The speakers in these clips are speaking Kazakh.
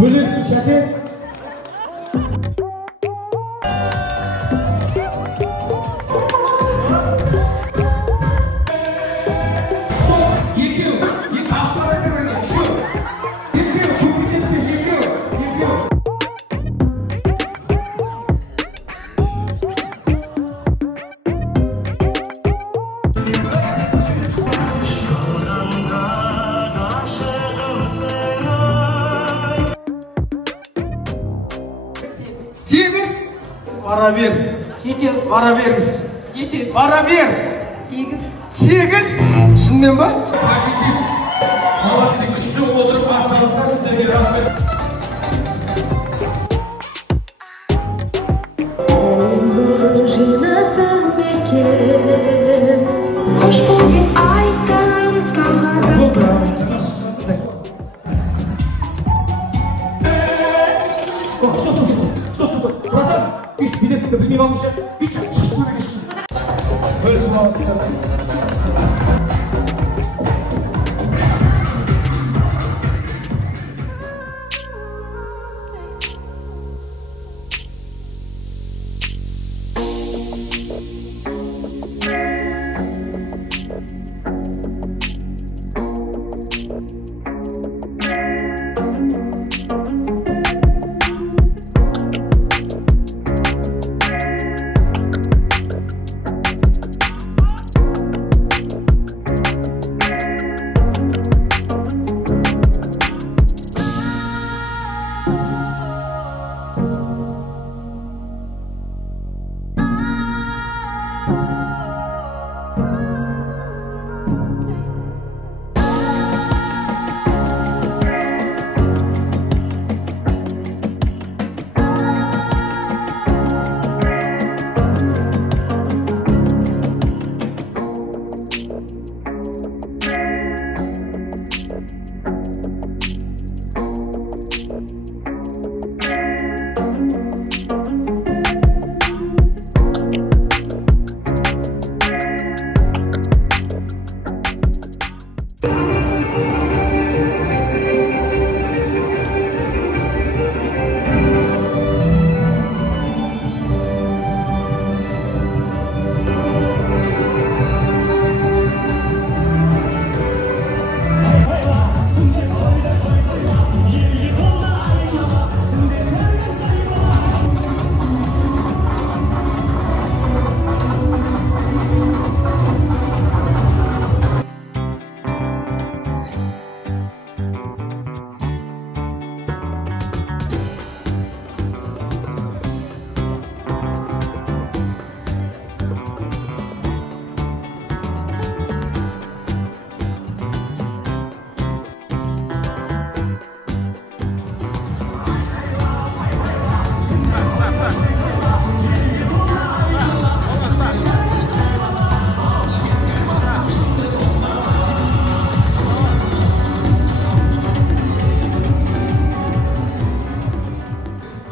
Bölексің Шәке. Бара бер. Жетеу. Бара беріңіз. Жетеу. Бара бер. 8. 8. Шынымен ба? Молодцы, күшті отырып атсаңыздар сіздерге рахмет. Жинасам бекем. Қош бол деп айтқан тағадым. Братан, еш билетіңді білмей қалмыша, еш шықшы көмеге шықшы. Бөлісіп алыңыздар.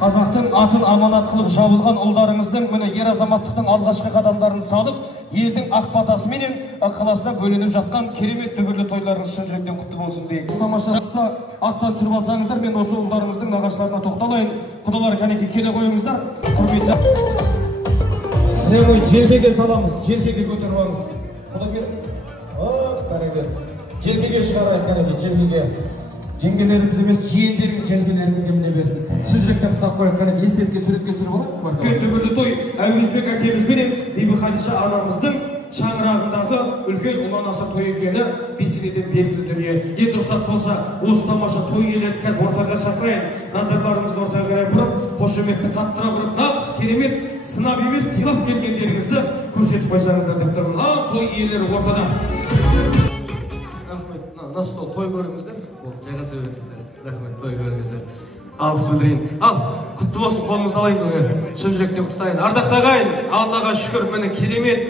Қазақтың атын аманат қылып жабылған ұлдарыңыздың міне ер азаматтықтың алғашқы қадамдарын салып, елдің ақ батасыменен ықыласына бөленіп жатқан керемет дүбірлі тойларыңыз шын жүректен құтты болсын дейік. Тамаша тұста аттан түсіріп алсаңыздар, мен осы ұлдарыңыздың нағашыларына тоқталайын. Құдалар кәнеке келе қойыңыздар. Құрметті. Міне ғой желкеге саламыз, желкеге көтеріп алыңыз. Құда бәрекелді. Желкеге шығарайық кәнеке, желкеге. Жеңгелеріміз емес, жиендеріміз жеңгелерімізге міне берсін. Шын жүректен құттықтап қояйық, кәнеке, естелікке суретке түсіріп алайық. Дүбірлі той Әуезбек әкемізбенен Бибі-Хадиша анамыздың шаңырағындағы үлкен ұлан аса той екені бесенеден белгілі дүние. Енді рұқсат болса, осы тамаша той иелерін қазір ортаға шақырайын. Назарларымызды ортаға қарай бұрып, қошеметті қаттыра бұрып, нағыз керемет сынап емес сыйлап келгендеріңізді көрсетіп қойсаңыздар деп тұрмын. Той иелері ортада. Мына стол той көріңіздер. Жайғаса беріңіздер. Рахмет, той көріңіздер. Алғыс білдірейін. Ал, құтты болсын, қолыңызды алайын. Шын жүректен құттықтайын. Ардақты ағайын, Аллаға шүкір, міне керемет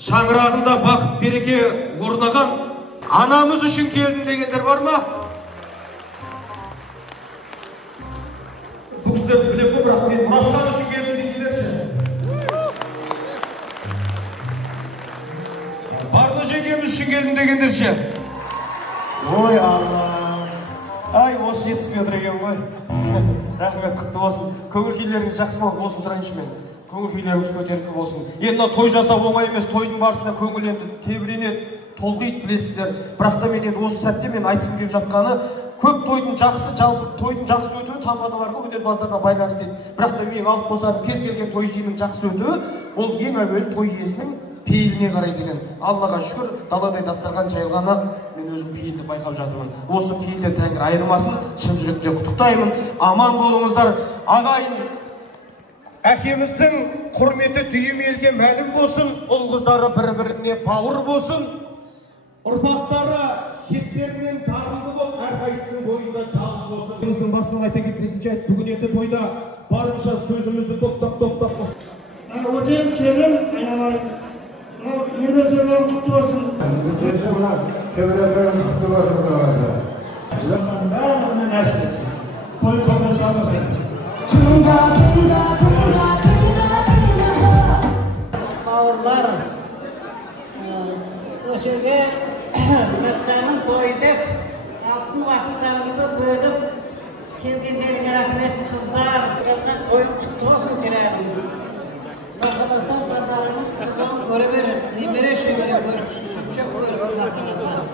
шаңырағында бақыт береке орнаған анамыз үшін келдім дегендер бар ма? Бұл кісілерді білем ғой, бірақ мен Мұратхан үшін келдім дегендерші. Барды жеңгеміз үшін келдім дегендерші. Ой Алла, ай осы жетіспей отыр екен ғой. Рахмет, құтты болсын. Көңіл күйлеріңіз жақсы ма? Болсын сұрайыншы мен. Көңіл күйлеріңіз көтеріңкі болсын. Енді той жасау оңай емес, тойдың барысында көңіл енді тебіренеді, толғиды, білесіздер. Бірақ та мен енді осы сәтте мен айтқым келіп жатқаны, көп тойдың жақсы, жалпы тойдың жақсы өтуі тамадаларға, өнерпаздарына байланысты дейді. Бірақ та мен алып қосатын кез келген той жиынның жақсы өтуі, ол ең әуелі той иесінің пейіліне қарай деген. Аллаға шүкір, даладай дастархан жайылғаны мен өзім пейілді байқап жатырмын. Осы пейілден Тәңір айырмасын, шын жүректен құттықтаймын. Аман болыңыздар. Ағайын, әкеміздің құрметі дүйім елге мәлім болсын, ұл қыздары бір-біріне бауыр болсын, ұрпақтары шеттерінен дарынды болып, әрқайсының бойында жалын болсын. Біздің басынан айта кететін жайт, бүгін енді тойда барынша сөзімізді топтап қосып. Өтем келін, айналайын. Ерлердің құтты болсын. Ерлердің құтты болсын. Бәрінің әсіресі. Той-тоймен жалғасайын. Бауырлар, өшеге өтсеңіз той деп, алтын уақыттарыңды бөліп, келгендеріңе рахмет қыздар. Той құтты болсын жүрегім. Бақыласам қатарыңыз қызын көре берер, немере шөбере көріп, шөпшек көріп, бақыласам.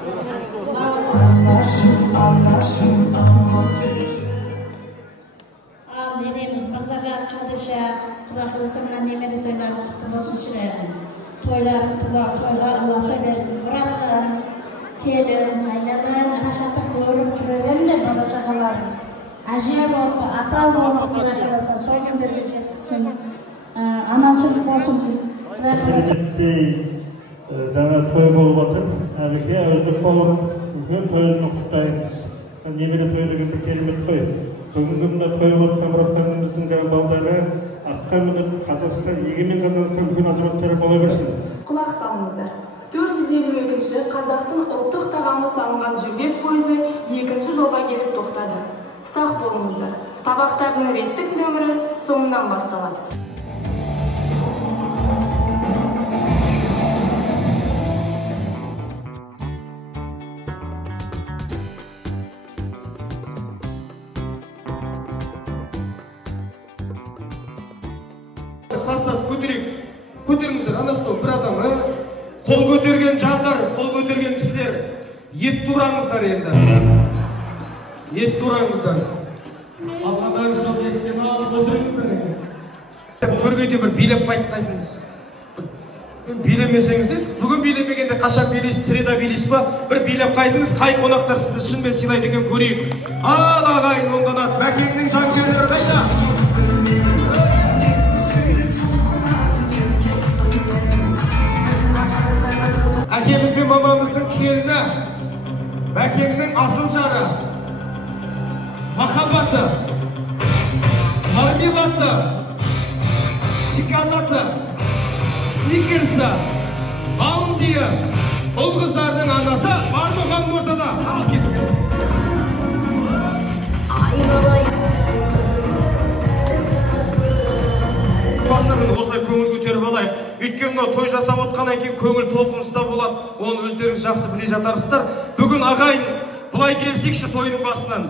Ал нерemiz Bazaga, Kadışa, Құда қаласа мына немере тойлары құтты болсын жүрегім. Тойлары тойға ұласа берсін. Мұратқа, келін, айналайын, рахатты көріп жүре беріңдер бала шағаларым. Әже болып, ата болып, Құда қаласа сол күндерге жеткізсін. Аманшылық болсын. Жаңа той болып отыр. Әбіке, әуелдік бауырым, үлкен тойын құттаймыз. Немере той деген бір керемет той. Бүгінгі мына тойып отқан мұратқанымыздың жаңа балдары атқа мініп Қазақстан егемен Қазақстан үлкен азаматтары бола берсін. Құлақ салыңыздар. 452-ші қазақтың ұлттық тағамы салынған жүрдек пойызы екінші жолға келіп тоқтады. Сақ болыңыздар. Табақтардың реттік нөмірі соңынан басталады. Класстас көтеріңіздер, анастау бір адамы, қол көтерген жандар, қол көтерген кісілер, ет тураңыздар енді. Ет тураңыздар. Алғандарыңыз сол еттен алып отырыңыздар енді. Көргенде бір билеп қайтпайтыңыз. Билемесеңіздер, бүгін билемегенде қашан билейсіз, среда билейсіз ба? Бір билеп қайтыңыз, қай қонақтар сізді шынымен сыйлайды екен көрейік. Ал ағайын, ондан Бәкеңнің жанкүйерлері қайда? Әкеміз бен мамамыздың келіні, Бәкеңнің асыл жары, махаббаты, мармелады, шоколады, сникерсі, баунтиі, ұл қыздардың анасы бар болған ортада. Ал кеткен. Басынан осылай көңіл көтеріп алайық. Өйткені той жасап отқаннан кейін көңіл толқыныста болады. Оны өздеріңіз жақсы біле жатарсыздар. Бүгін ағайын, былай келсекші тойдың басынан.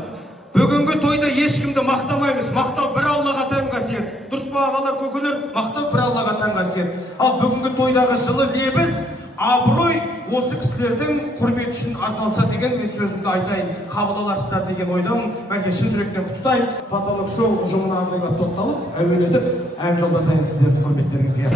Бүгінгі тойда ешкімді мақтамаймыз. Мақтау бір Аллаға тән қасиет. Дұрыс па ағалар, көкелер? Мақтау бір Аллаға тән қасиет. Ал бүгінгі тойдағы жылы лебіз, абырой осы кісілердің құрметі үшін арналса деген мен сөзімді айтайын. Қабыл аларсыздар деген ойдамын. Мәке шын жүректен құттықтаймын. Потолок шоу ұжымына арнайға тоқталып, әуелетіп, ән жолдатайын сіздердің құрметтеріңізге.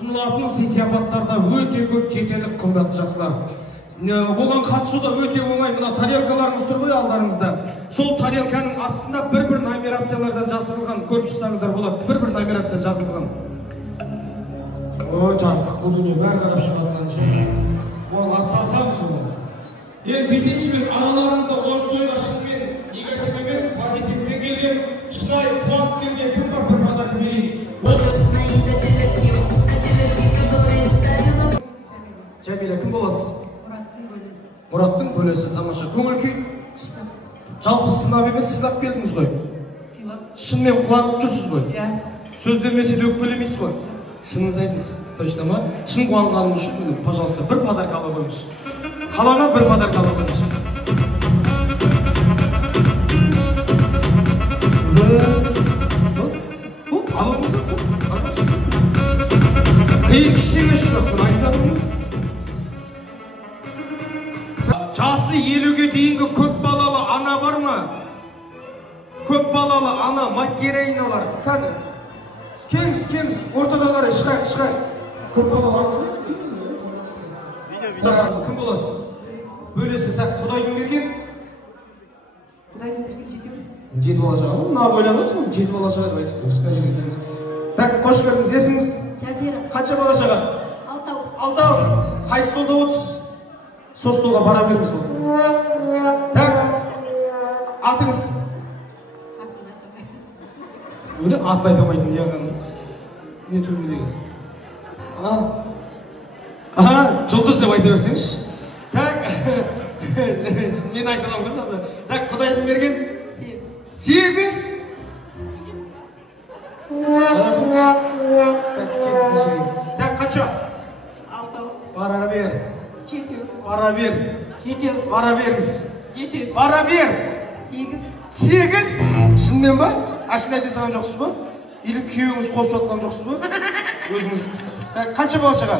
ұсынылатын сый-сияпаттарда өте көп жетерлік қымбатты жақсылар. Оған қатысуда өте оңай. Мына тарелкаларыңыз тұр ғой алдарыңызда. Сол тарелканың астында бір-бір номерациялардан жасырылған, көріп шықсаңыздар болады. Бір-бір номерация жазылған. Ой, жарты құлдың бәрі қарап шығатқан жер. Ол атсалсам жылы. Бетеншімен араларыңызда осы тойға шынымен негатив емес, позитивмен келген, шынайы қуанып келген кім бар, бір подарка берейін. Жәмила, кім боласыз? Мұраттың бөлесі. Тамаша. Көңіл күй? Жалпы сынап емес, сыйлап келдіңіз ғой? Сыйлап. Шынымен қуанып жүрсіз ғой? Иә. Сөз бермесе де өкпелемейсіз ғой? Шыныңыз айтыңыз. Точно ма? Шын қуанғаныңыз үшін, пожалуйста, бір подарка ала қойыңыз. Қалаға бір подарка ала қойыңыз. Ала қойыңыз. Қиын ештеңе жоқ, айтсам. Жасы 50-ге дейінгі көп балалы ана бар ма? Көп балалы ана, макерейналар. Кәді? Кеңіз, ортаға қарай, шығай. Көп балалы ана. Кім боласыз? Бөлесі, так, Құдайдың берген? Құдайдың берген жеті бала шаға. Мына ойланыңыз ғой, 7 бала шаға. Так, қош көрдіңіз, есіңіз? Жазира. Қанша бала шаға? 6. Қай столда отырсыз? Сол столға бара беріңіз болды. Так, атыңыз? Өлі атын айтамайтын яғын. Не түрмедегі? Жұлдыз деп айта берсеңіз. Так, мен айталам көрсады. Так, Құдайдың берген? 8. Так, қанша? 6. Бара бер. 7. Бара бер. 7. Бара беріңіз. 7. Бара бер. 8. Шынымен ба? Ашын айта саған жоқсыз ба? Или күйеуіңіз қосып жатқан жоқсыз ба? Өзіңіз. Қанша бала шаға?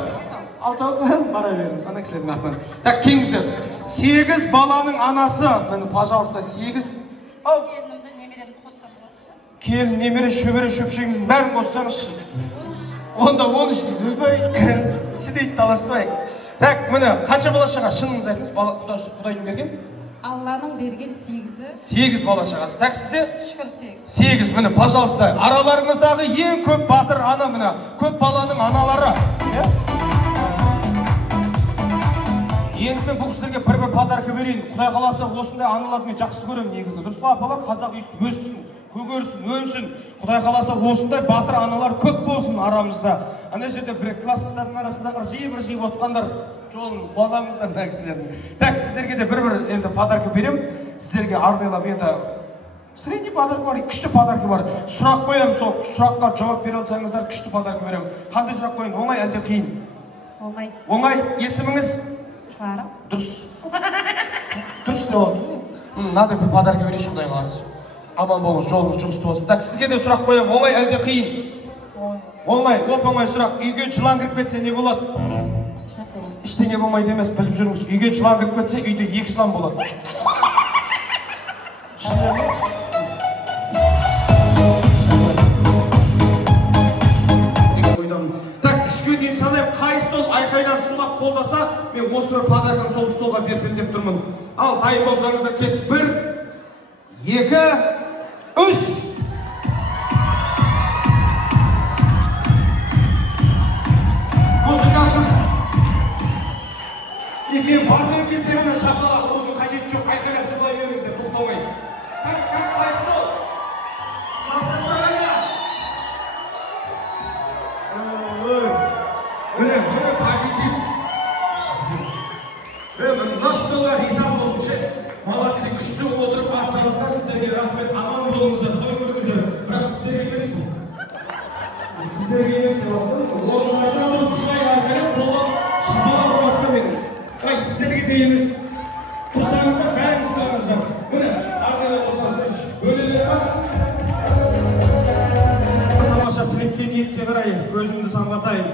6. Бара беріңіз. Ана кісілердің артынан. Так, кеңіздер. 8 баланың анасы. Мені, пожалуйста, 8. Келінімді немеремді қоссам болады. Келін, немере, шөбере, шөпшеңіздің бәрін қоссаңызшы. Онда оны ішіндейді таласпайық. Так, міне, қанша бала шаға? Шыныңыз айтыңыз, Құдайдың берген? Алланың берген 8. 8 бала шағасы. Так, сізде? Шүкір 8. 8, міне, пожалуйста, араларыңыздағы ең көп батыр ана, міне, көп баланың аналары. Енді мен бұл кісілерге бір подарка берейін. Құдай қаласа осындай аналарды мен жақсы көремін негізі. Дұрыс па, апалар? Қазақ өйстіп өссін, көгерсін, өнсін. Құдай қаласа осындай батыр аналар көп болсын арамызда. Ана жерде бір класстардың арасында ыржиып отқандар жолын қуанамыздар мына кісілердің. Так, сіздерге де бір енді подарка беремін. Сіздерге арнайлап енді средний подарка бар, күшті подарка бар. Сұрақ қоямын, сол сұраққа жауап бере алсаңыздар күшті подарка беремін. Қандай сұрақ қойын? Оңай әлде қиын? Оңай. Оңай. Есіміңіз? Клара. Дұрыс. Дұрыс деп отыр. Мынандай бір подарка берейінші Құдай қаласа. Аман болыңыз, жолыңыз жұмысты болсын. Так, сізге де сұрақ қоямын. Оңай әлде қиын? Оңай, оп-оңай сұрақ. Үйге жылан кіріп кетсе не болады? Ештеңе болмайды емес, біліп жүріңіз. Үйге жылан кіріп кетсе, үйде 2 жылан болады. Так, 3-ге дейін санайып, қай стол айқайлап шулап қолдаса, мен осы бір подарканы сол столға берсін деп тұрмын. Ал, дайын болсаңыздар, кет. 1, 2, 3. Музыкасыз. Екен барған кезде ғана шапалақ ұрудың қажеті жоқ. Айқайлап шулай беріңіздер, тоқтамай. Как қай стол? Класстастар қайда? Міне позитив. Мына столға риза болушы. Молодцы, күшті отырып атсаңыздар, сіздерге рахмет. Аман болыңыздар, той көріңіздер. Бірақ сіздерге емес бұл. Сіздерге емес бұл. Орындарда тұрып шулай айқайлап, қолдап шапалақ ұрмақта менің. Қай сіздерге де емес. Тұрсаңыздар, бәріңіз тұрыңыздар. Міне, артына қосаңыздар. Бөлелер бар. Тамаша тілекке ниетке қарай өзімді самғатайын.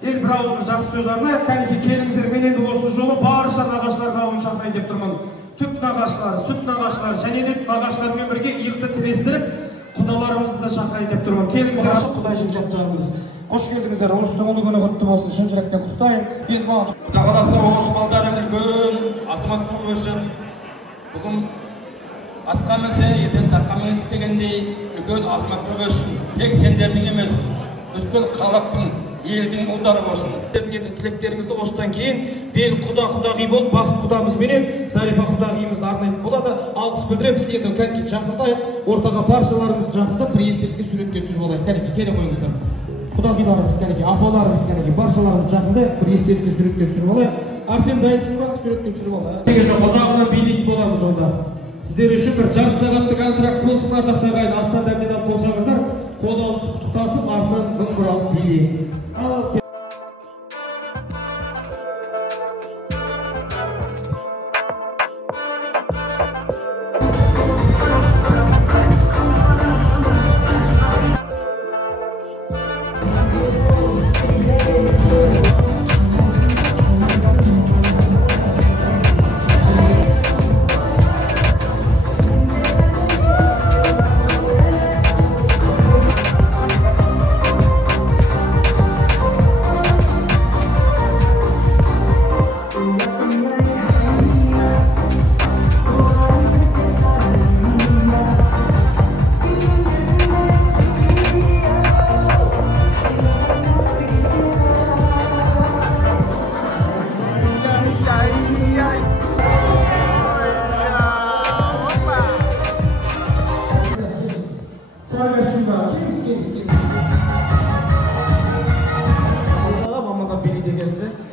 Ел бір ауызды жақсы сөз арнайық. Кәнеки келіңіздер, мен енді осы жолы барша нағашыларға ауын шақырайын деп тұрмын. Түп нағашылар, сүт нағашылар, және де нағашылармен бірге иықты тірестіріп, құдаларымызды да шақырайын деп тұрмын. Келіңіздер, Құдайшың жат жағымыз. Қош келдіңіздер. Ұлыстың ұлы күні құтты болсын. Шын жүректен құттықтаймын. Мен маған Құда қаласа ұлыс балдарым үлкен азамат болып өсіп, бүгін атқа мінсе, ертең таққа мінеді дегендей үлкен азамат болып өссін. Тек сендердің емес, бүткіл халықтың, елдің ұлдары болсын. Тілектеріңізді осыдан кейін бел құда-құдағи болып, бақыт құдамызбенен Зарипа құдағиымыз арнайтын болады. Алғыс білдіреміз. Енді кәнекей жақындайық. Ортаға баршаларымызды жақындап бір естелікке суретке түсіріп алайық. Кәнекей келе қойыңыздар. Құдағиларымыз, кәнекей апаларымыз, кәнекей баршаларымыз жақындайық. Бір естелікке суретке түсіріп алайық. Арсен, дайынсың ба? Суретке түсіріп алайық. Жоқ, ұзағынан билейтін боламыз онда. Сіздер үшін бір жарты сағаттық антракт болсын, ардақты ағайын. Астан дәмден алып болсаңыздар, қол алысып құттықтасып, артынан мың бір алып билейік.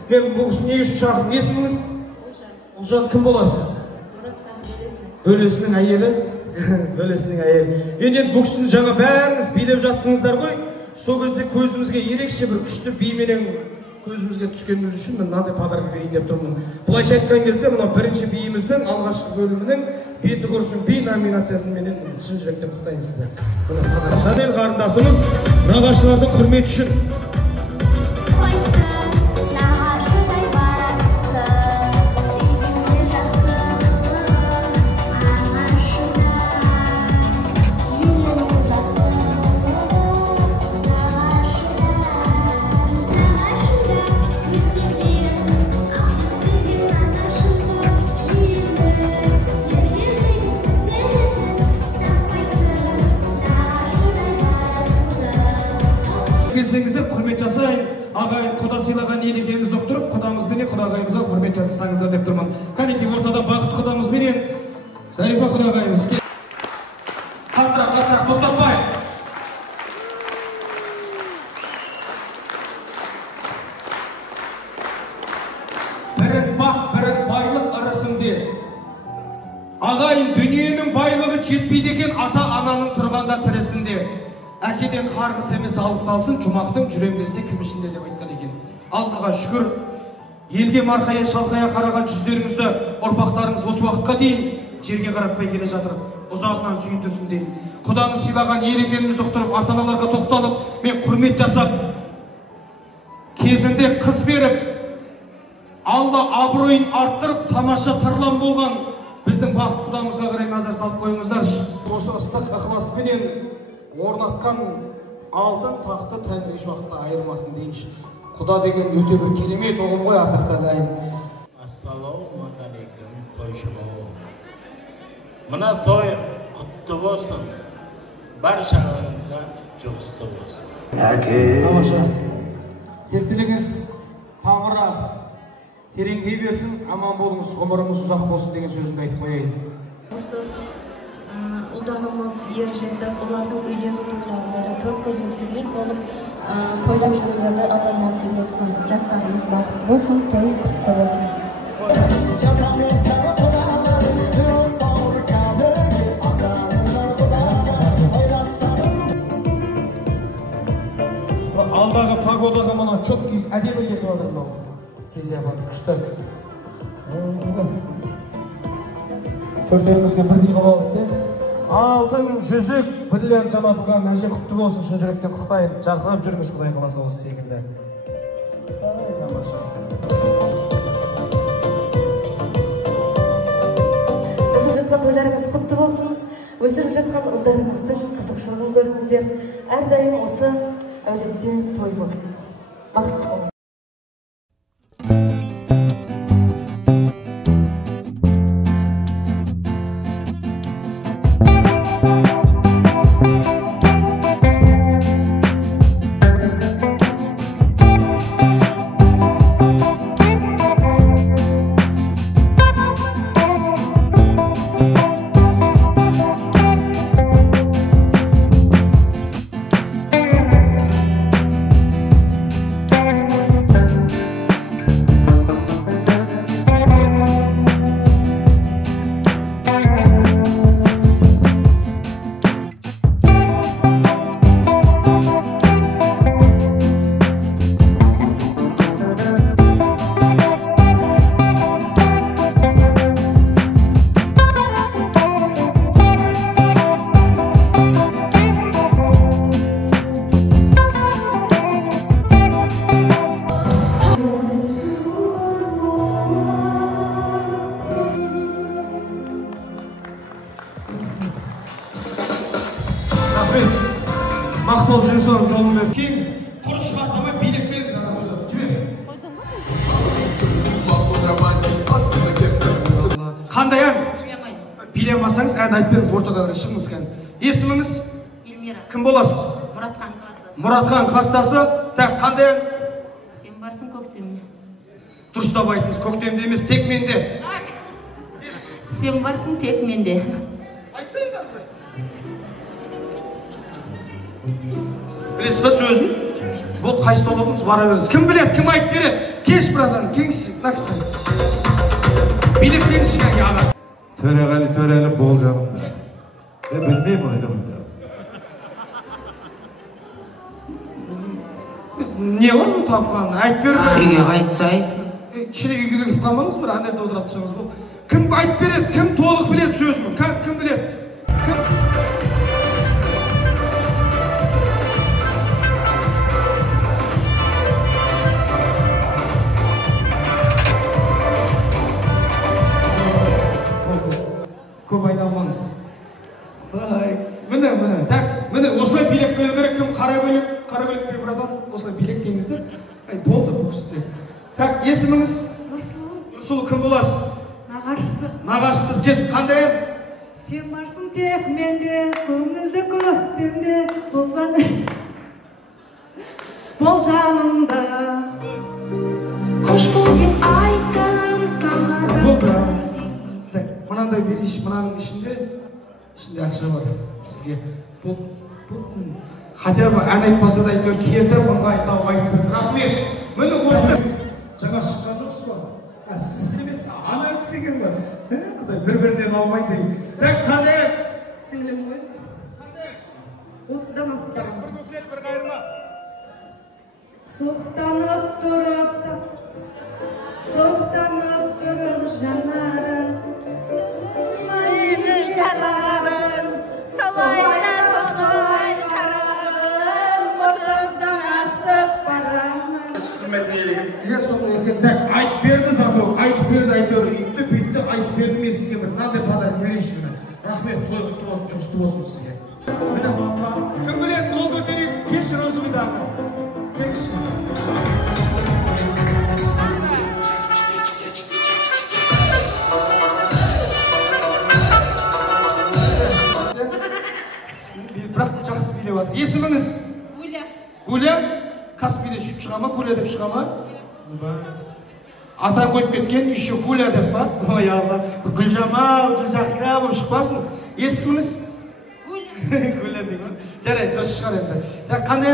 Мен бұл не үшін шақырдым? Есіміңіз? Ұлжан кім боласыз? Бөлесінің әйелі? Бөлесінің әйелі. Енді бұл кісіні жаңа бәріңіз билеп жаттыңыздар ғой. Сол кезде көзімізге ерекше бір күшті бименен көзімізге түскеніміз үшін мен мынадай подарка берейін деп тұрмын. Бұлайша айтқан кезде мына бірінші биіміздің алғашқы бөлімінің беті көрсін би номинациясын менен шын жүректен құттықтаймын сізді. Шанель қарындасымыз нағашылардың құрметі үшін. Келсеңіздер, құрмет жасайын. Ағайын құда сыйлаған ел екенімізді ұқтырып, құдамызбенен құдағайымызға құрмет жасасаңыздар деп тұрмын. Кәнекей ортада бақыт құдамызбенен Зарипа құдағайымыз. Қаттырақ, тоқтатпай. Бірін бақ, бірін байлық арасында. Ағайын дүниенің байлығы жетпейді екен ата-ананың тұрғанда тірісінде. Әкеден қарғыс емес алғыс алсын, жұмақтың жүрем десе кім ішінде деп айтқан екен. Аллаға шүкір, елге марқая шалқая қараған жүздеріңізді ұрпақтарыңыз осы уақытқа дейін жерге қаратпай келе жатыр. Ұзағынан сүйіндірсін дейін. Құданы сыйлаған ел екенімізді ұқтырып, ата-аналарға тоқталып, мен құрмет жасап, кезінде қыз беріп, Алла абыройын арттырып, тамаша тарлан болған біздің бақыт құдамызға қарай назар салып қойыңыздаршы. Осы ыстық ықыласпенен орнатқан алтын тақты Тәңір еш уақытта айырмасын дейінші. Құда деген өте бір керемет ұғым ғой, ардақты ағайын. Ассалаумағалейкум, тойшылау. Мына той құтты болсын, баршаңызға жұғысты болсын. Тамаша, тектілігіңіз тамыра тереңдей берсін, аман болыңыз, ғұмырыңыз ұзақ болсын деген сөзімді айтып қояйын. Ұлдарымыз ер жетіп, олардың үйлену тойларында да төрт көзімізді ел болып, тойлап жүргендерді Алла насip етсін. Жастарымыз бақытты болсын, той құтты болсын. Алдағы погодаға мана четкий әдемі кетіп жатыр мынау. Сезияған күшті. Төртеуімізге бірдей қылып алды. Алтын жүзік бірлен жаматылған әже құтты болсын, шын жүректен құттықтайын. Жарқырап жүріңіз, Құдай қаласа осы секілді. Жасап жатқан тойларыңыз құтты болсын. Өсіріп жатқан ұлдарыңыздың қызықшылығын көріңіздер. Әрдайым осы әулеттен той болсын. Бақытты болыңыз. Мақпал Жүнсонның жолымен келіңіз, құрыш қасама билет беріңіз ана өзі. Жібер. Қандай ән? Билемасаңыз ән айтып беріңіз, ортаға шығыңыз кән. Есіміңіз? Эльмира. Кім боласыз? Мұратхан кластасы. Мұратхан кластасы. Так, қандай ән? Сен барсың көктемде. Дұрыстап айтыңыз, көктемде емес, тек менде. Сен барсың тек менде. Айтсайдар. Білесіз ба сөзін? Бұл қайсы толығыңыз бара беріңіз. Кім біледі, кім айтып береді? Кеш брадан, кеңші, нақыстан. Билеп беріңізші кәнге аға. Төреғали төрені бол жанымда. Білмеймін ойды мұнда. Не бар бұл тапқан? Айтып беру керек. Үйге қайтсай. Кішіне үйге келіп қалмаңыз бір, анерде отырап тұрсаңыз бұл. Кім айтып береді, кім толық біледі сөзін? Кім біледі? Көп айналмаңыз. Міне, так, міне, осылай билеп бөлу керек, кім қара көлік бе брадан, осылай билеп келіңіздер. Болды бұл кісіде. Так, есіміңіз? Нұрсұлу, кім боласыз? Нағашысы. Нағашысы, кет, қандай ән? Сен барсың тек менде, көңілді көктемде, бол жанымда. Қош бол деп айтын тағады. Болды. Мынандай берейші, мынаның ішінде ақша бар сізге. Хотя бы ән айтпаса да әйтеуір келді, мұнға айтып. Рахмет. Міне осы жаңа шыққан жоқсыз ба? Сіз емес, ана кісі екен ғой. Құдай бір-бірінен алмайды. Так, қандай? Сіңлім ғой. 30-дан асып барам. Бір көклет, бір қайырма. Соқтанып тұрып жанарым, Майының қарағым, солайда қарағым, Мұтыздан асып барамын. Айтып берді забыл, айтып берді әйтеуір, үйтті бүйтті айтып берді мен сізге бір мынандай подарок берейінші мені. Рахмет, той құтты болсын, жұғысты болсын сізге. Кім біледі, қол көтерейік, кешір осы бұйдағы. Кешір. Бірақ жақсы билеп жатыр. Есіміңіз? Гуля. Гуля? Каспийде сөйтіп шыға ма, Гуля деп шыға ма? Ата қойып кеткен, еще Гуля деп па? Ой Алла, Гүлжамал, Гүлзахира болып шықпасын. Есіміңіз? Гуля. Гуля дейді ма? Жарайды, дұрыс шығар енді. Қандай?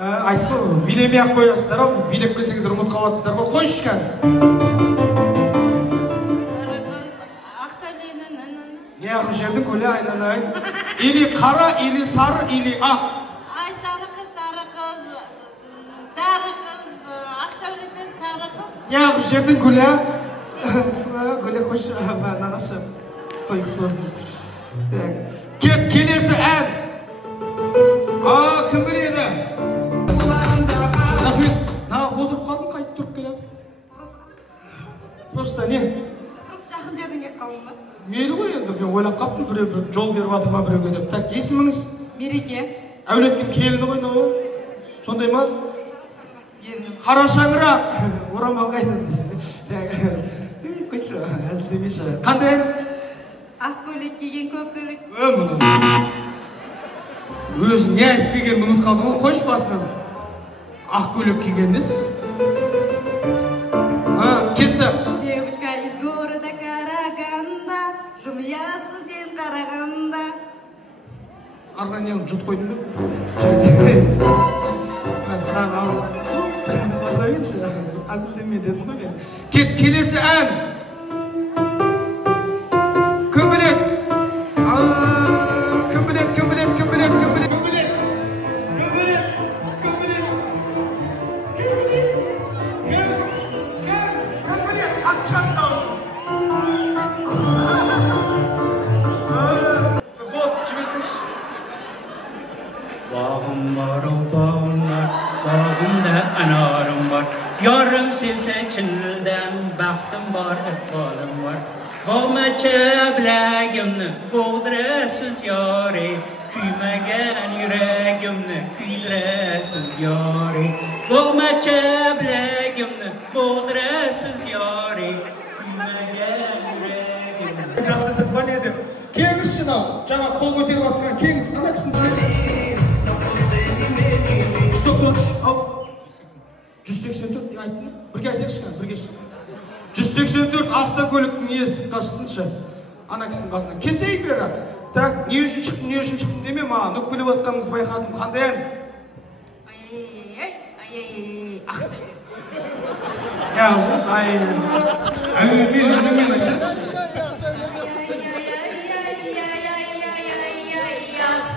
Айтпа, билемей ақ қоясыздар ау, билеп келсеңіздер ұмыт қалатсыздар ғой. Қойшы кән. Не ағып жердің көлі айнанайын? Или қара, или сары, или ақ. Ай, сары қыз, дәрі қыз, ақ сәулетен сары қыз. Не ағып жердің көлі? Көлі қойшы, нанашы, той құтты болсын. Кет, келесі ән. Кім біледі? Рахмет, отырып қалдың, қайтып тұрып келеді. Просто не? Жақын жерден кеп қалдың ба? Мейлі ғой енді, мен ойлап қаптым, біреу жол беріп жатыр ма біреуге деп. Так, есіміңіз? Мереке. Әулеттің келіні ғой мынау. Сондай ма? Қара шаңырақ. Орамал қайнады. Қойшы, әзілдемеші. Қандай? Ақ көйлек киген көк көйлек. Өзі не айтып келгенін ұмытып қалдым ғой. Қойшы басынан. Ақ көйлек киген емес. Кетті. Девочка из города Караганда, жымиясың сен қарағанда. Арған ең жұт қойдың ба? Әзілдеме дедім ғой мен. Келесі ән. Кім білет? Кім білет? Қатты шашты ауыз. Вот, жіберсінші. Bağım var o bağımlar, bağımda anarım var. Yarım silse çilden, baktım var, etbalım var. Boğmaça bilagimni, boğdırasız yari. Küymegen yüreğimni, küydürasız yari. Boğmaça bilagimni, boğdırasız yari. Küymegen yüreğimni. Жасырдық ба не деп? Кеңіс жинау, жаңа қол көтеріп атқан кеңіс, ана кісін жүреді. Стоп, ау. 184, айттың? Бірге айтайықшы қан, бірге шықсын. 184 автокөліктің иесі сыртқа шықсыншы. Ана кісінің қасына. Кесейік бері. Так, не үшін шықтың деме маған. Өкпелеп атқаныңызды байқадым. Қандай ән? Ақсай. Я өзіңіз, мен айтсаңшы.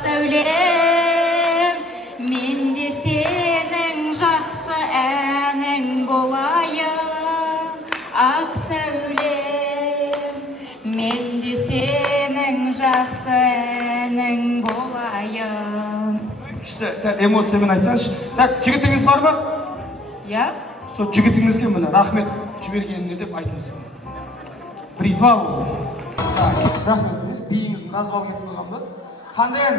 Сәулем, мен де сенің жақсы әнің болайын. Ақ сәулем, мен де сенің жақсы әнің болайын. Күшті, сәл эмоциямен айтсаңшы. Так, жігітіңіз бар ма? Я? Сол жігітіңізге міне рахмет жібергеніне деп айтыңыз. Ритуал. Рахмет, биіңіздің разы болып кетіп тұрған ба? Қандай ән?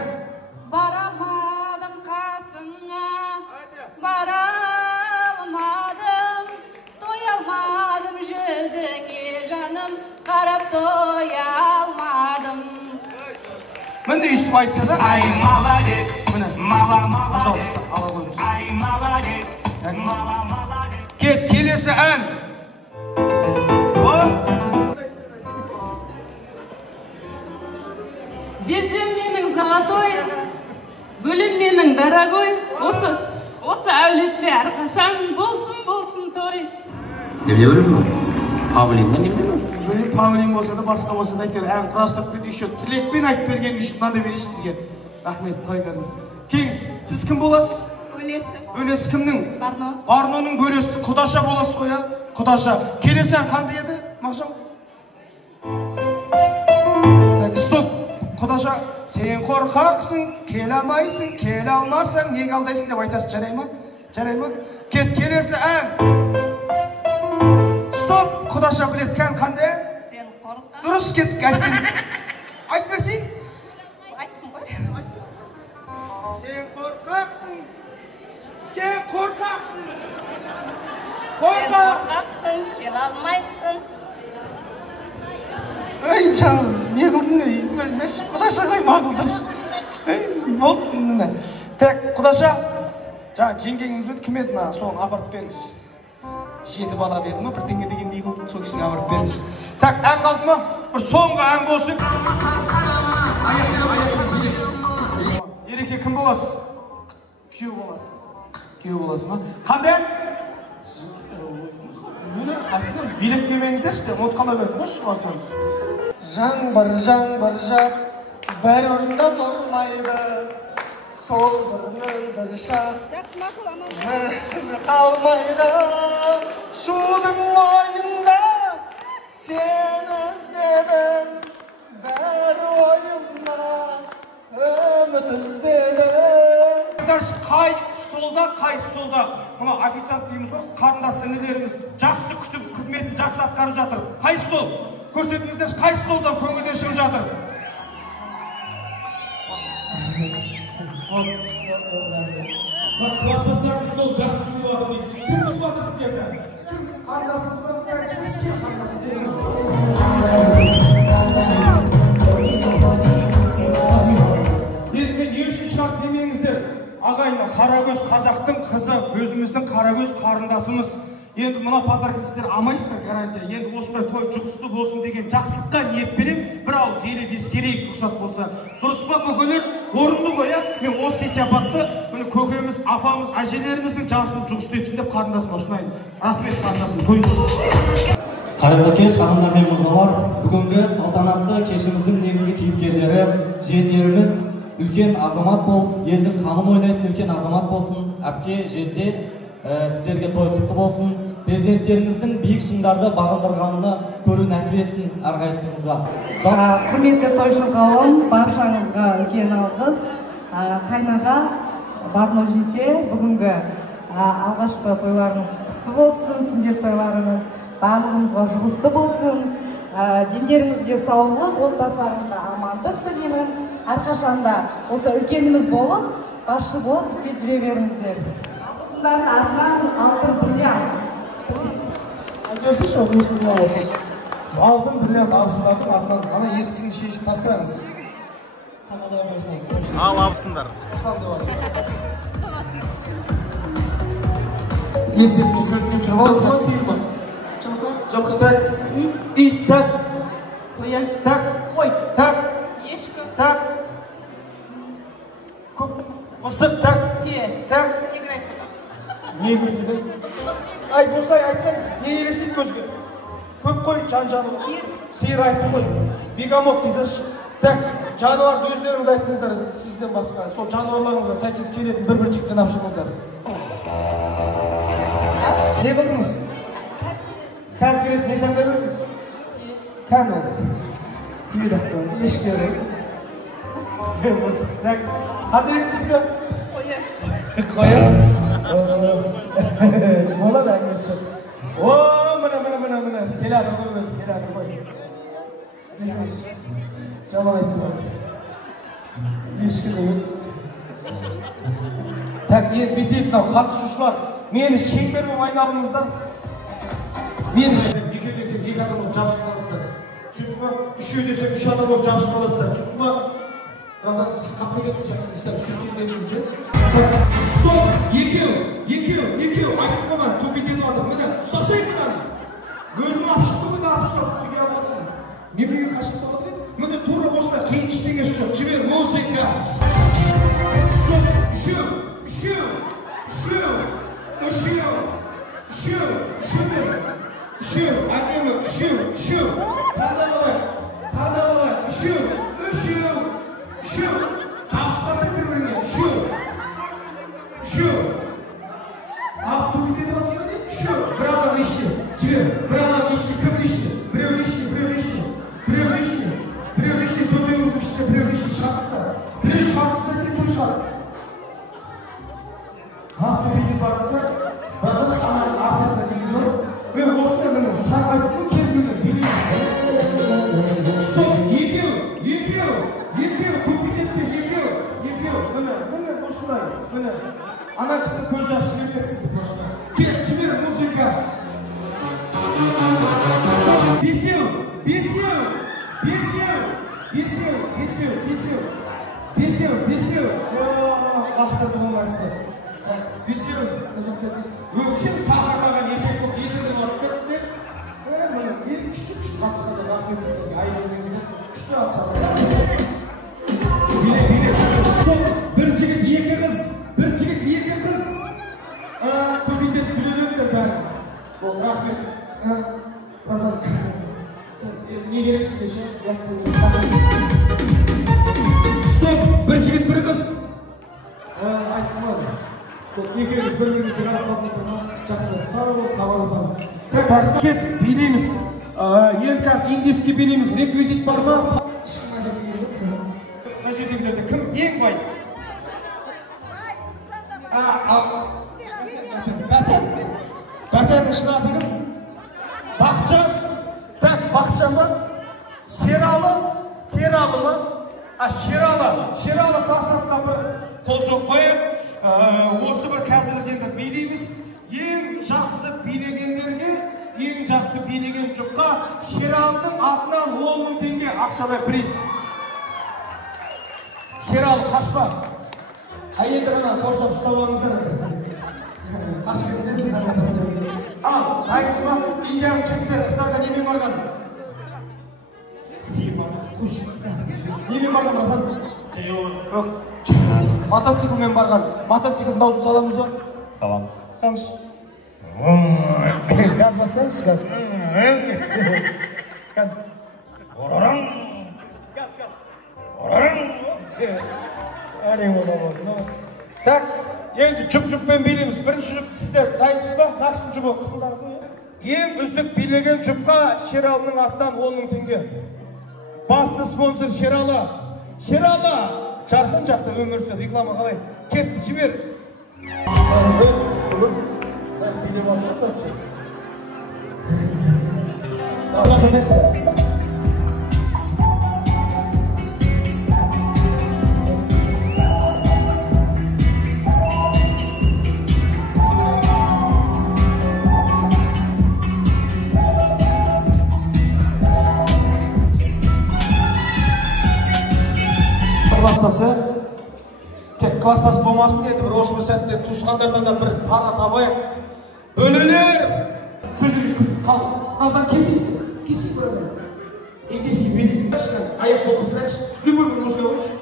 Бара алмадым қасыңа, бара алмадым, тоя алмадым жүзіңе жаным, қарап тоя алмадым. Мінде үстіп айтса да? Ай, молодец, пожалуйста, ала қойыңыз. Ай, молодец, келесі ән. Жездем менің золотой, бөлем менің дорогой, осы әулетте әрқашан болсын той. Не білемін ба? Павлин ба не білемін? Павлин болса да, басқа болса да әйтеуір ән құрастырып берді еще тілекпен айтып берген үшін мынаны берейінші сізге. Рахмет, қой беріңіз. Кеңіс, сіз кім боласыз? Өлесі. Өлесі кімнің? Барно. Барноның бөлесі, құдаша боласыз қой, құдаша. Келесі ән қандай еді, Мағжан? Стоп, құдаша, сен қорқақсың, келе алмайсың, келе алмасаң, неге алдайсың деп айтасың, жарай ма? Жарай ма? Келесі ән. Стоп, құдаша білеткен қандай ән? Сен қорқақ. Дұрыс кеттік, айт берсейін. Айттым ғой. Сен қорқақсың, сен қорқақсың. Қорқақсың, келе алмайсың. Ай, жаным, не қылдың? Құдаша қой, мақұлдырс. Болды, мына. Так, құдаша, жаңа жеңгеңіз беді, кім еді мына, соны апарып беріңіз. 7 бала деді ма, бірдеңе дегендей қылып, сол кісіні апарып беріңіз. Так, ән қалды ма? Бір соңғы ән болсын. Ереке, кім боласыз? Күйеу боласыз. Күйеу боласыз ма? Қандай ән? Билеп келмеңіздерші де, ұмытқанда берді, қош басынан. Жаңбыр жақ, бір орында тұрмайды, сол бір мөлдір шақ, қалмайды. Шудың ойында сен іздедім, бәрі ойымда үміт іздедім. Қай столда, мұна официант дейміз ғой, қарындас інілеріміз жақсы күтіп, қызметін жақсы атқарып жатыр. Қай стол? Көрсетіңіздер, қай столдан көңілден шығып жатыр? Кластастарыңыз сол жақсы күтіп жатыр дейді. Кім күтіп жатыр сіздерді? Кім қарындасыңыздан шығыс кел қарындасым деймін. Енді мен не үшін шығарды демеңіздер. Ағайындар, Қарагөз қазақтың қызы, өзіміздің Қарагөз қарындасымыз. Енді мына подарканы сіздер алмайсыздар гарантия. Енді осындай той жұғысты болсын деген жақсылыққа ниет берем. Bir ауыз елеп ескерейік рұқсат болса. Дұрыс па көкелер? Орынды ғой, мен осы сипатты міне көкеміз, апамыз, әжелеріміздің жасын жұғысты етсін деп қарындасыма ұсынайын. Рахмет қарындасым, той болсын. Қайырлы кеш, ханымдар мен мырзалар. Бүгінгі салтанатты кешіміздің негізгі кейіпкерлері жеңдеріміз үлкен азамат болып, елдің қамын ойнайтын үлкен азамат болсын. Әпке, жезде, сіздерге той құтты болсын. Перзенттеріңіздің биік шыңдарды бағындырғанını көру нәсіп етсін әрқайсыңызға. Құрметті тойшы қауым, баршаңызға үлкен алғыс. Қайнаға, Барно жеке, бүгінгі алғашқы тойларыңыз құтты болсын, сүндет тойларыңыз барлығымызға жұғысты болсын. Дендеріңізге саулық, отбасыларыңызға амандық тілеймін. Әрқашанда осы үлкеніміз болып, басшы болып бізге жүре беріңіздер. Алғысындардың артынан алтын бриллиант. Айтырсыз жоқ, өсімді олсын. Алтын бриллиант абысындардың артынан ана ескісін шешіп тастаңыз. Ал абысындар. Естелікке сөйлеткен жүріп алып қой сейіл ма? Жылқы так, ит так, так, қой, так, Ешкі. так, мысық так, так. Не көрді? Ай, болсай айтсаң, не елесіп көзге? Көп қой жан-жануы. Сиыр айтып қой. Бегамот дейді. Так, жануарды өздеріңіз айттыңыздар, сізден басқа. Сол жануарларыңызға сәйкес келетін бір жіктен апшыңыздар. Не қылдыңыз? Кәз келетін не таңдай бердіңіз? Кән ол. Күйедік қой. Ешкер ол. Так, қандай сізді? Қоя. Болады әңгесі. О, мына. Келеді ғой өзі, келеді ғой. Жаман айтты ғой. Ешкіні өт. Так, енді бетейіп мынау қатысушылар. Мені шеңбер болып айналыңыздар. Мені екі десем екі адам болып жабысып қаласыздар. Çünkü үшеу десем үш адам болып жабысып қаласыздар. Çünkü Радан сіз қапы кетіп жатырсыздар, үшеуіңдеріңізде. Стоп! Екеу! Айтып қойма, төпетені алдым. Міне, ұстасайық мынаны. Өзің апшықты мына апшықты күтуге аласың. Немеге қашып қалады? Міне, тура осында кейін ештеңе жоқ. Жібер, музыка! Стоп! Үшеу! Әдемі, үшеу! Таңдап алайық, үшеу! Табыспасақ бір-біріңе, үшеу! Алып төбетені алсың не? Үшеу! Бір адам лишний, жібер, бір адам лишний, кім лишний? Біреу лишний, төбеңіздің ішінде біреу лишний шартыста. Біреу шартыста сен кім шарт? Алып төбетені барсыздар, бағыз ананың арқасына келгізіп алып, мен осында міне сақ айтып қой, кезімді белейміз. Стоп, екеу, көппететпен, екеу, міне, осындай, міне. Ана кісінің көз жасы жүріп кетсізді просто. Кет, жібер, музыка. Бесеу. Ақтарды болмайсыз. Бесеу. Өкшен сақарлаған еркек болып етілден алысыздар сіздер. Міне, күшті қатысқанда рахмет сіздерге. Айбөлмеңіздер, күшті атсаңыздар. Стоп, бір жігіт екі қыз. Көбейден жүремеңдер бәрі. Ол рахмет. Не керек сізге ше? Стоп, бір жігіт бір қыз. Айтып қойды. Екеуіміз бір-бірімізге қарап қалдыңыздар ма? Жақсы, сары болып хабарласамын. Так, бақсына кет, билейміз. Енді қазір индийский билейміз. Реквизит бар ма? Мына жердегілерде кім ең бай? Бәтәнің шынатығым? Бақытжан? Так, Бақытжан ба? Сералы ма? Шералы класстастан бір қол жоқпайық. Осы бір қазір енді билейміз. Ең жақсы билеген жұпқа Шералының атынан 10.000 теңге ақшалай приз. Шералы қашпа. Енді ғана қоршап ұстап алыңыздар. Қашып кетсесің ғана тастаймыз. Ал, дайынсыз ба? Индияның жігіттер қыздарға немен барған? Немен барған братан? Мотоциклмен барған. Мотоцикл дауысын саламыз ба? Саламыз. Салыңыз. Газ бассаңызшы, газ. Ораран. Газ. Ораран. Так, енді жұп-жұппен билейміз. Бірінші жұп сіздер дайынсыз ба? Нақсын жұбы қысылдар ғой. Ең үздік билеген жұпқа Шералының атынан 10.000 теңге. Басты спонсор Шералы. Шералы, жарқын жақты өмір сүр. Реклама қалай? Кетті жібер. Билеп алып класстасы, тек класстас болмасын деді, бір осы бір сәтте туысқандардан да бір пара табайық. Бөлелер! Сөзіге қысып қалды. Алдан кесейсің, бөлелер. Индийский билейсің, аяқ қол қыстырайшы, любой бір музыка ойшы.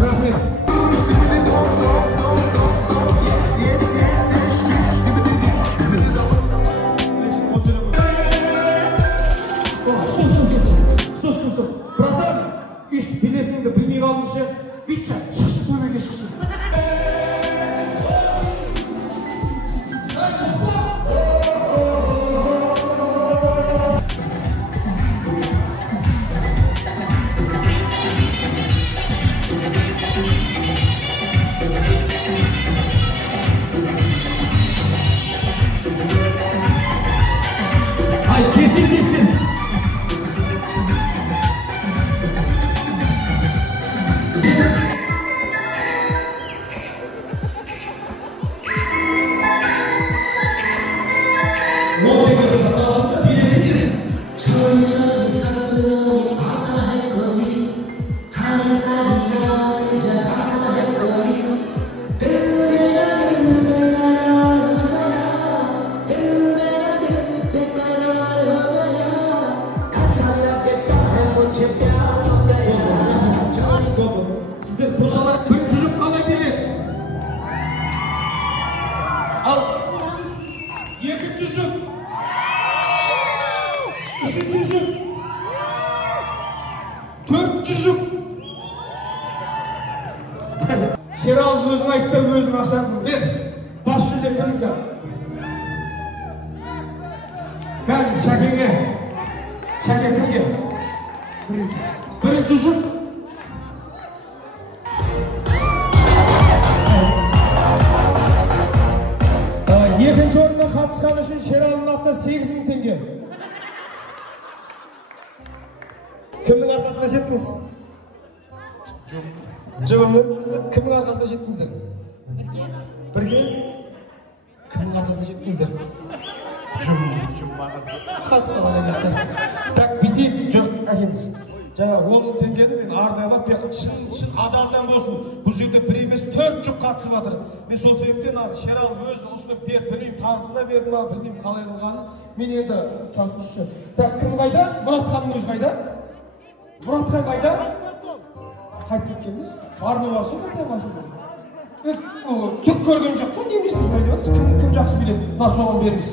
Рахмет. Стоп. Братан, еш билетіңді білмей қалдымшы. Бүйтші, шықшы төбеге шықшы. Şeral özün ayıkta özün aşağısın. Ver. Baş yüzde kemikler. Gel Şakenge. Şakenge kimge? Birinci çocuk. Екінші орынға қатысқан үшін Шералдың атына 8.000 теңге. Кімнің арқасына жеттіңіз? Кімнің арқасына жеттіңіздер? Бірге? Кімнің арқасына жеттіңіздер? Так, бітейік, жоқ, әкеміз. Жаңа 10.000 теңгені мен арнайлап бердім. Шын адалдан болсын. Бұл жерде бір емес 4 жұп қатысып жатыр. Мен сол себептен Шерал өзі ұсынып беріп, білмеймін, танысына берді ма, білмеймін, қалай қылғанын. Мен енді танысшы. Так, кім қайда? Мұратханның өзі қайда? Мұратхан қайда? қайтып кеткенбіз. Барны басу да басында. Түк көрген жоқ қой, немесін сөйлеп отырсыз. Кім жақсы біледі? Мына соған беріңіз.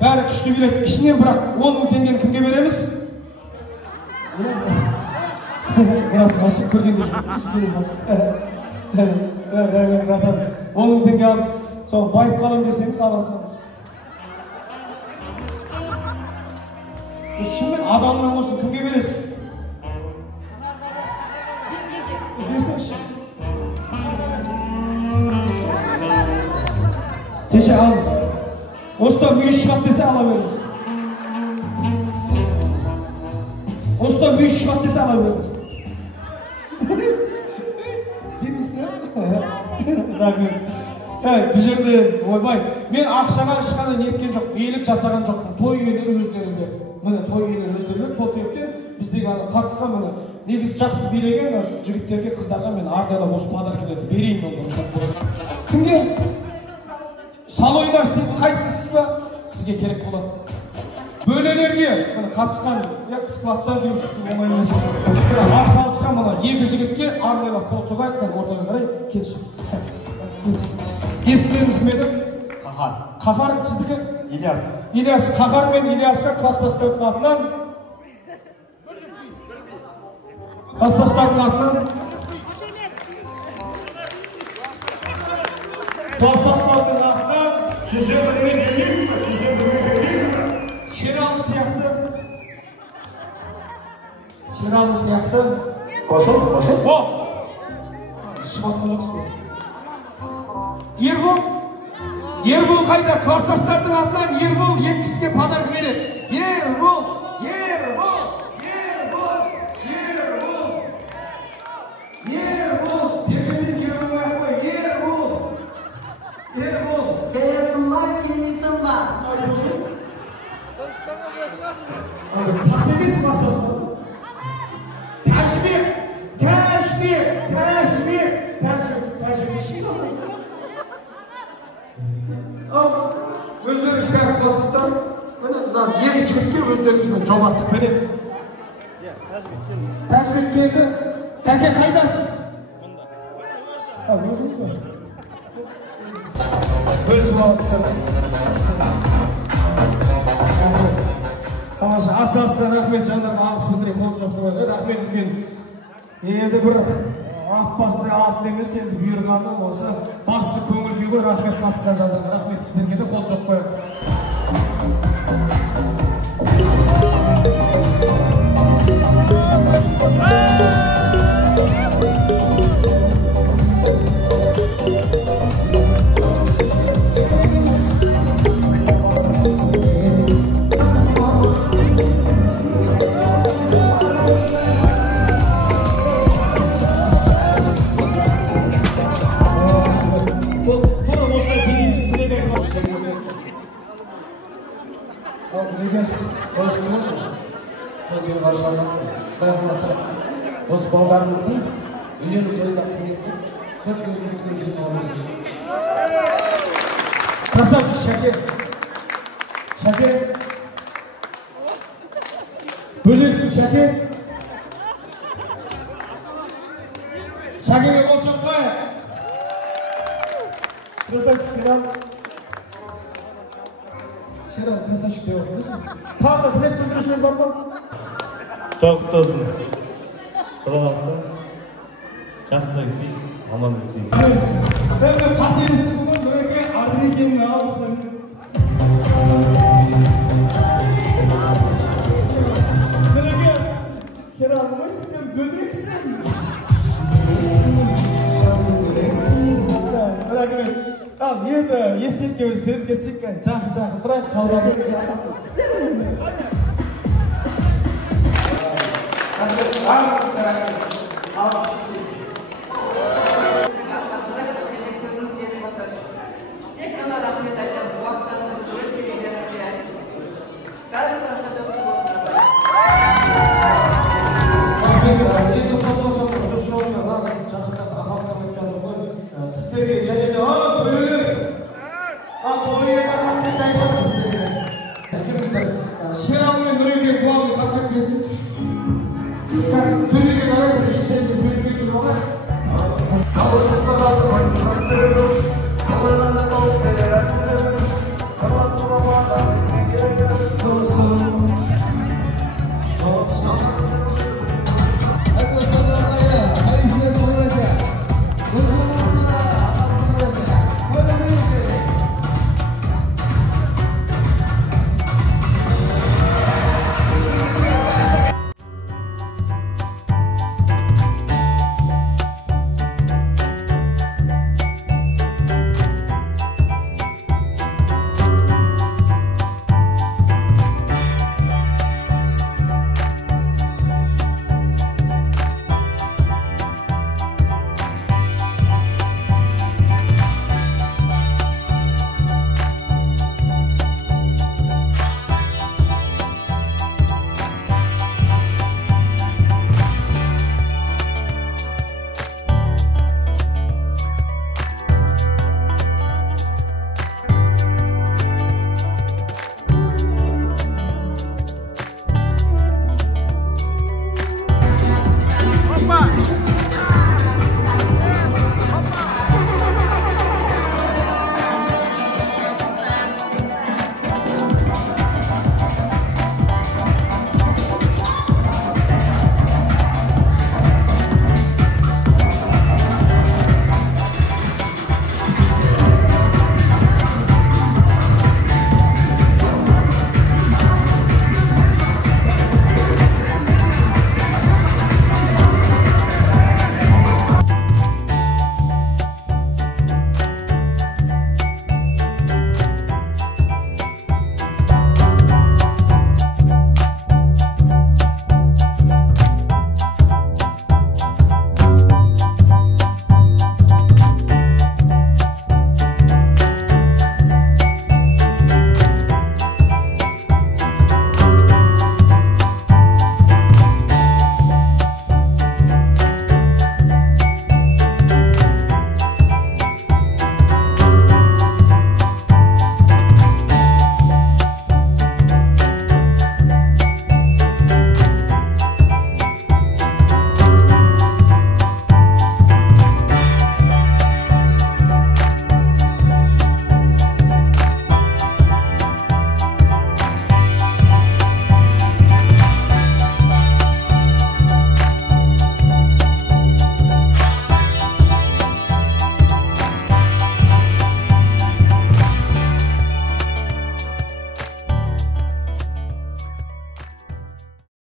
Бәрі күшті біледі. Ішінен бірақ 10 мың теңгені кімге береміз? Бірақ машық көргенде жоқ. 10 мың теңге алып, соң байып қалам десеңіз аласыңыз. Шынымен адамнан болсын кімге бересіз? Десеңші. Кеше алыңыз. Осыда мүйіз шығат десе ала беріңіз. Осыда мүйіз шығат десе ала беріңіз. Демейсің? Бұл жерде, ойбай, мен ақшаға ешқандай неткен жоқ, иелік жасаған жоқпын. Той иелері өздері берді. Міне той иелері өздері берді. Сол себептен біздегі қатысқан міне негізі жақсы билеген жігіттерге, қыздарға мен ардайда осы подаркаларды берейін онда. Кімге? Салойда қайсысыз ба? Сізге керек болады. Бөлелерге қатысқан, складтан жұмыс үшін оңай емес. Ат салысқан мына екі жігітке ардайда қол соға айтқан ортаға қарай келші. Есімдеріңіз кім еді? Қахар. Қахар сіздікі? Ильяс. Ильяс. Қахар мен Ильясқа класстастардың атынан класстастардың атынан Жүзембірге келесің бі? Жүзембірге келесің бі? Шералы сияқты. Қосыл. О! Шыматқан жоқсыз ба? Ербол қайда? Класстастардың атынан Ербол екі кісіге подарка береді. Ербол! Бермесең Ерболға қой. Ербол! Келесің ба, келмейсің ба? Тас емес класстастар. Тәжбек! Өздеріңіз бәрі класстастар. Екі жігітке өздеріңізбен жомарттық береді. Тәжбек келді. Тәке қайдасыз? Өзіңіз ба? Бөлісіп алыңыздар. Тамаша, ат салысқан рахмет жандарға алғыс білдірейік. Қол соқты қойды. Рахмет үлкен. Енді бір ат басындай атын емес, енді бұйырғаны осы басы көңіл күй ғой. Рахмет қатысқан жандарға. Рахмет сіздерге де қол соқты қойды. Осы балдарымыздың үйлену тойында қызметті көп көңілдікпен жинауы керек. Красавчик, Шәке. Бөлексің, Шәке. Шәкеге қол соқпай. Красавчик, Шерал, красавчик деп отырмыз. Тағы тілек білдірушілер бар ма? Тоқыт olsun. Құлағасы, жасына кісей, аман кісей. Сәлгі қателесі бүгін біреке Арбекенің алсын. Біреке, Шералмыш, сен бөлексің. Рахмет. Ал, енді есетке сөйтіп кетсек, жақын тұрайық, қалдырып.